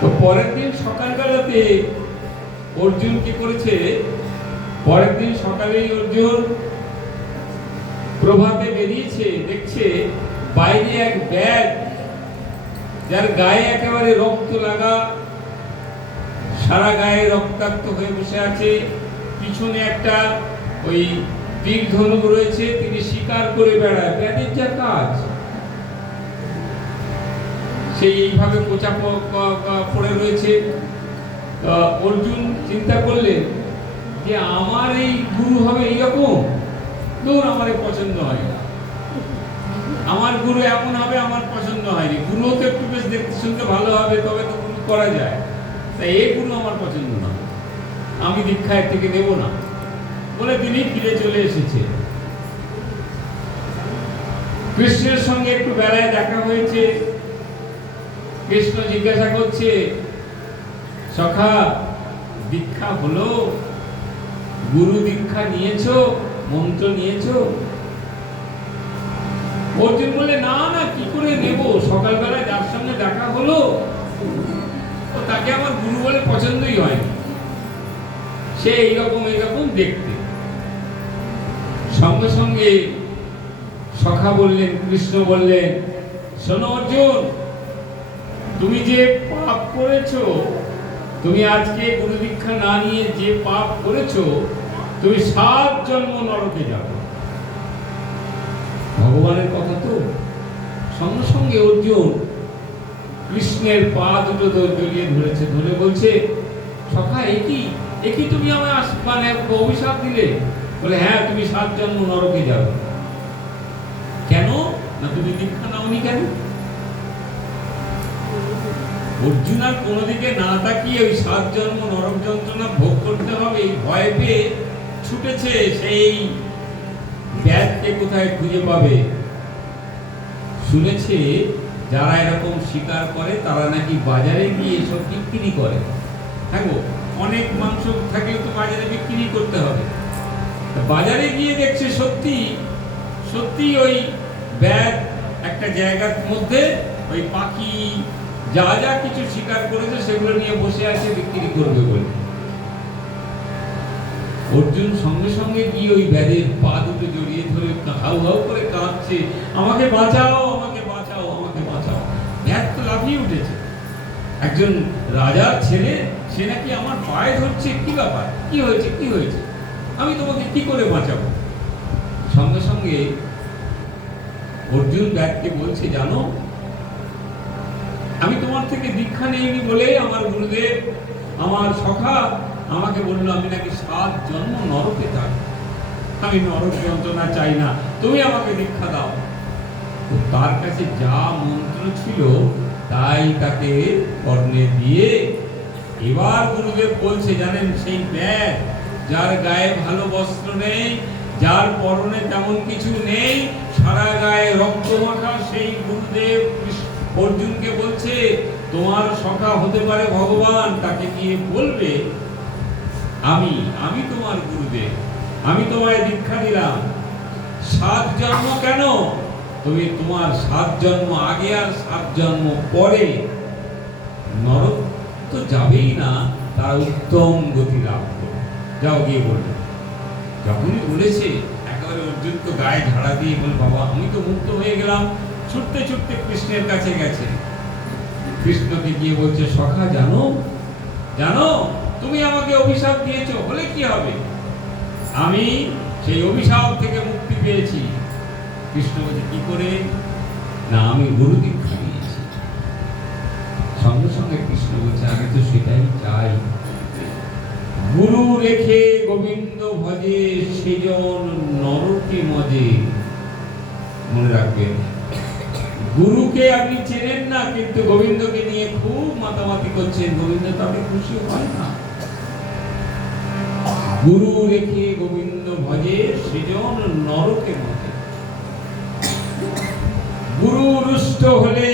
তো পরের দিন সকালবেলাতে অর্জুন কি করেছে, পরের দিন সকালেই অর্জুন প্রভাতে বেরিয়েছে, দেখছে বাইরে এক ব্যাগ, যার গায়ে একেবারে রক্ত লাগা, সারা গায়ে রক্তাক্ত হয়ে বসে আছে, পিছনে একটা ওই তীর ধনুক রয়েছে, তিনি শিকার করে বেড়ায়, ব্যাগের যা কাজ, সেই এইভাবে কোচা পড়ে রয়েছে। অর্জুন চিন্তা করলেন যে আমার এই গুরু হবে এইরকম, দূর, আমার পছন্দ হয় না, আমার গুরু এমন হবে আমার পছন্দ হয়নি, গুরু তো একটু বেশ দেখতে শুনতে ভালো হবে, তবে তো গুরু করা যায়, তাই এই গুরু আমার পছন্দ না, আমি দীক্ষা এর থেকে নেব না বলে তিনি ফিরে চলে এসেছে। কৃষ্ণের সঙ্গে একটু বেলায় দেখা হয়েছে, কৃষ্ণ জিজ্ঞাসা করছে, সখা দীক্ষা হলো, গুরু দীক্ষা নিয়েছো, মন্ত্র নিয়েছো? অর্জুন বলে, না না, কি করে নেব, সকালবেলা যার সঙ্গে দেখা হলো তাকে আমার গুরু বলে পছন্দই হয়নি, সে এইরকম এইরকম দেখতে। সঙ্গে সঙ্গে সখা বললেন, কৃষ্ণ বললেন, শোনো অর্জুন, তুমি যে পাপ করেছো, তুমি আজকে গুরু দীক্ষা না নিয়ে যে পাপ করেছো, তুমি 7 জন্ম নরকে যাবে। ভগবানের কথা তো। সঙ্গে সঙ্গে অর্জুন কৃষ্ণের পা দুটো জড়িয়ে ধরেছে, ধরে বলছে, সখা একই তুমি আমায় মানে অভিশাপ দিলে? বলে, হ্যাঁ, তুমি 7 জন্ম নরকে যাবে। কেন না, তুমি দীক্ষা নাওনি কেন? অর্জুন আর কোনো দিকে না তাকিয়ে ওই 7 জন্ম নরক যন্ত্রণা ভোগ করতে হবে এই ভয় পেয়ে ছুটেছে সেই ব্যাগকে কোথায় খুঁজে পাবে। শুনেছে যারা এরকম শিকার করে তারা নাকি বাজারে গিয়ে এসব বিক্রি করে। হ্যাঁ গো, অনেক মাংস থাকলে তো বাজারে বিক্রি করতে হবে। বাজারে গিয়ে দেখছে সত্যি সত্যি ওই ব্যাগ একটা জায়গার মধ্যে ওই পাখি যা যা কিছু শিকার করেছে সেগুলো নিয়ে বসে আছে বিক্রি করবে বলে। অর্জুন সঙ্গে সঙ্গে গিয়ে ওই ব্যাগের পা দুটো জড়িয়ে ধরে হাউ হাউ করে কাঁদছে, আমাকে বাঁচাও, আমাকে বাঁচাও, আমাকে বাঁচাও। ব্যাগ তো লাফিয়ে উঠেছে, একজন রাজার ছেলে, সে নাকি আমার পায়ে ধরছে, কি ব্যাপার, কি হয়েছে, কি হয়েছে, আমি তোমাকে কি করে বাঁচাবো? সঙ্গে সঙ্গে অর্জুন ব্যাগকে বলছে, জানো, আমি তোমার থেকে দীক্ষা নেইনি বলে আমার গুরুদেব, আমার সখা আমাকে বললো আমি নাকি 7 জন্ম নরকে থাকি, আমি নরক যন্ত্রণা চাই না, তুমি আমাকে দীক্ষা দাও। তার কাছে যা মন্ত্র ছিল তাই তাকে কর্ণে দিয়ে এবার গুরুদেব বলছে, জানেন, সেই ব্যাগ যার গায়ে ভালো বস্ত্র নেই, যার পরনে তেমন কিছু নেই, সারা গায়ে রক্ত মাখা, সেই গুরুদেব অর্জুনকে বলছে, তোমার সখা হতে পারে ভগবান, তাকে গিয়ে বলবে আমি তোমার গুরুদেব, আমি তোমায় দীক্ষা দিলাম। 7 জন্ম কেন, তুমি তোমার 7 জন্ম আগে আর 7 জন্ম পরে নরক তো যাবেই না, তারা উত্তম গতি লাভ করবে, যাও গিয়ে বলবে। যখনই বলেছে একেবারে অর্জুন তো গায়ে ঝাড়া দিয়ে বল, বাবা আমি তো মুক্ত হয়ে গেলাম, ছুটতে ছুটতে কৃষ্ণের কাছে গেছে। কৃষ্ণকে গিয়ে বলছে, সখা জানো, জানো তুমি আমাকে অভিশাপ দিয়েছো, বলে কি হবে, আমি সেই অভিশাপ থেকে মুক্তি পেয়েছি। কৃষ্ণ বলছে, কি করে? না, আমি গুরু দীক্ষা নিয়েছি। সঙ্গে সঙ্গে কৃষ্ণ বলছে, আমি তো সেটাই চাই। গুরু রেখে গোবিন্দ ভজে, সেজন নরকে মজে। মনে রাখবেন, গুরুকে আপনি চেনেন না, কিন্তু গোবিন্দকে নিয়ে খুব মাতামাতি করছেন, গোবিন্দ তাকে খুশি হয় না। গুরু রেখে গোবিন্দ ভজে, সেজন নরকে মজে। গুরু রুষ্ট হলে